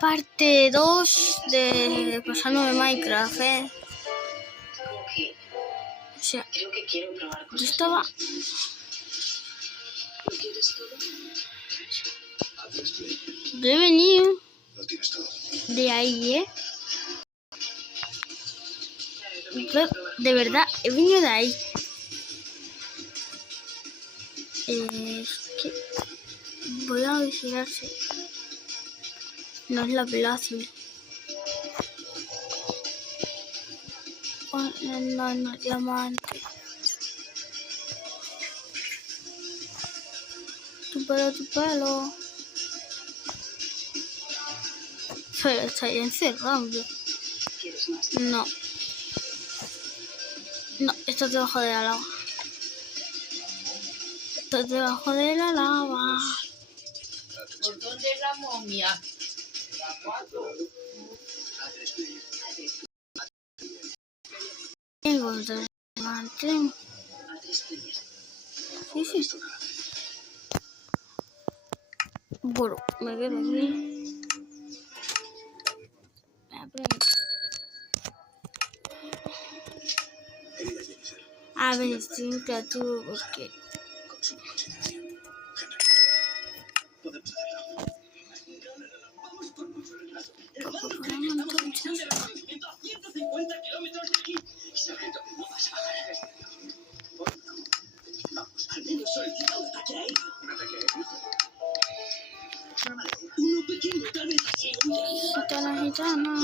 Parte 2 de Pasándome Minecraft, O sea, creo que quiero probar cosas. yo estaba... Yo he venido de ahí, De verdad, he venido de ahí. Es que voy a vigilar si no es la plaza. No, diamante. Tu pelo. Pero está ahí encerrado. No. No, esto es debajo de la lava. Esto es debajo de la lava. ¿Por dónde es la momia? Tengo un diamante. Sí. Bueno, me quedo aquí. A ver, estoy un creativo porque... Gitana.